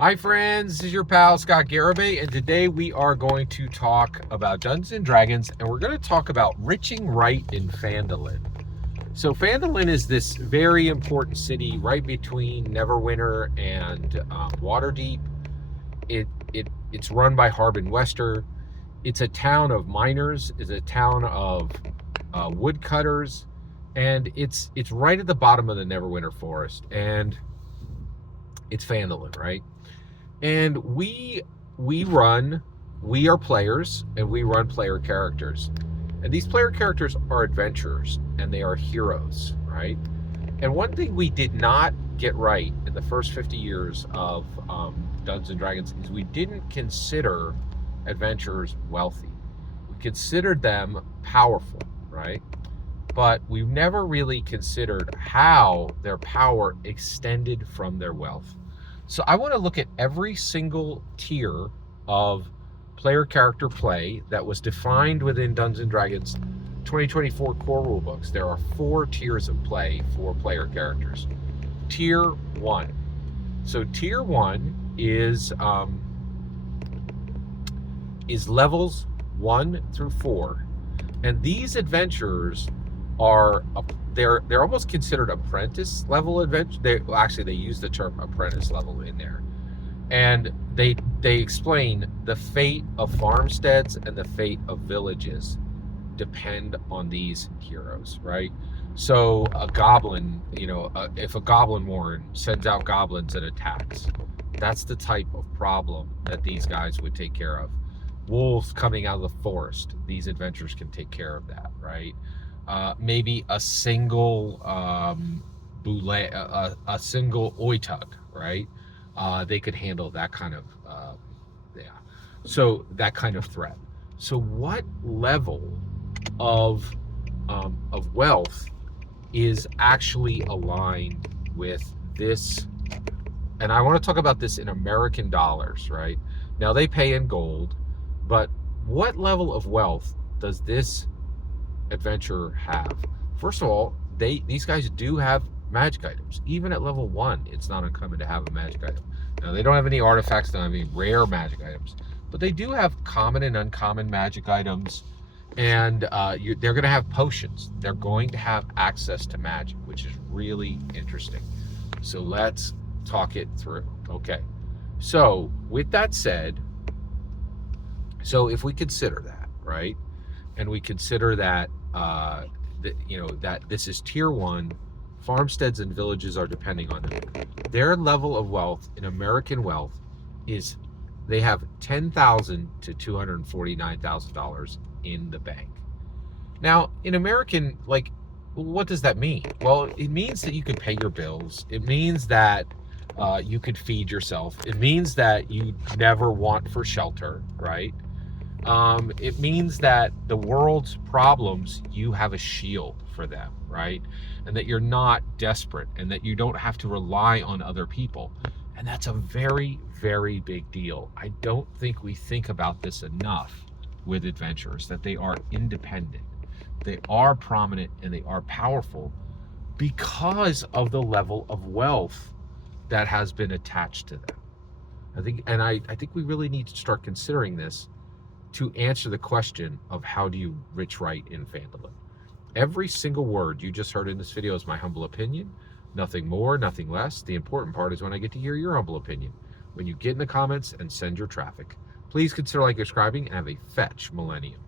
Hi friends, this is your pal Scott Garibay, and today we are going to talk about Dungeons and Dragons, and we're going to talk about Riching Right in Phandalin. So Phandalin is this very important city right between Neverwinter and Waterdeep. It's run by Harbin Wester. It's a town of miners. It's a town of woodcutters, and it's right at the bottom of the Neverwinter forest, and it's Phandalin, right? And we are players, and we run player characters, and these player characters are adventurers and they are heroes, right? And one thing we did not get right in the first 50 years of Dungeons and Dragons is we didn't consider adventurers wealthy. We considered them powerful, right? But we've never really considered how their power extended from their wealth. So I want to look at every single tier of player character play that was defined within Dungeons and Dragons 2024 core rulebooks. There are 4 tiers of play for player characters. Tier 1. So tier 1 is levels 1 through 4, and these adventurers are they're almost considered apprentice level adventure. They use the term apprentice level in there, and they explain the fate of farmsteads and the fate of villages depend on these heroes, right? So a goblin, if a goblin warren sends out goblins and attacks, that's the type of problem that these guys would take care of. Wolves coming out of the forest, these adventurers can take care of that, right? Maybe a single a single oitug, right? They could handle that kind of yeah. So that kind of threat. So what level of wealth is actually aligned with this? And I want to talk about this in American dollars, right? Now they pay in gold, but what level of wealth does this adventurer have? First of all, these guys do have magic items. Even at level 1, it's not uncommon to have a magic item. Now they don't have any artifacts, they don't have any rare magic items, but they do have common and uncommon magic items, and they're going to have potions. They're going to have access to magic, which is really interesting. So let's talk it through. Okay, so with that said, so if we consider that, right, and we consider that that this is tier 1, farmsteads and villages are depending on them. Their level of wealth in American wealth is they have $10,000 to $249,000 in the bank. Now, in American, what does that mean? Well, it means that you could pay your bills. It means that you could feed yourself. It means that you never want for shelter, right? It means that the world's problems, you have a shield for them, right? And that you're not desperate, and that you don't have to rely on other people. And that's a very, very big deal. I don't think we think about this enough with adventurers, that they are independent, they are prominent, and they are powerful because of the level of wealth that has been attached to them. I think we really need to start considering this to answer the question of how do you rich right in Phandalin. Every single word you just heard in this video is my humble opinion. Nothing more, nothing less. The important part is when I get to hear your humble opinion. When you get in the comments and send your traffic. Please consider subscribing and have a fetch millennium.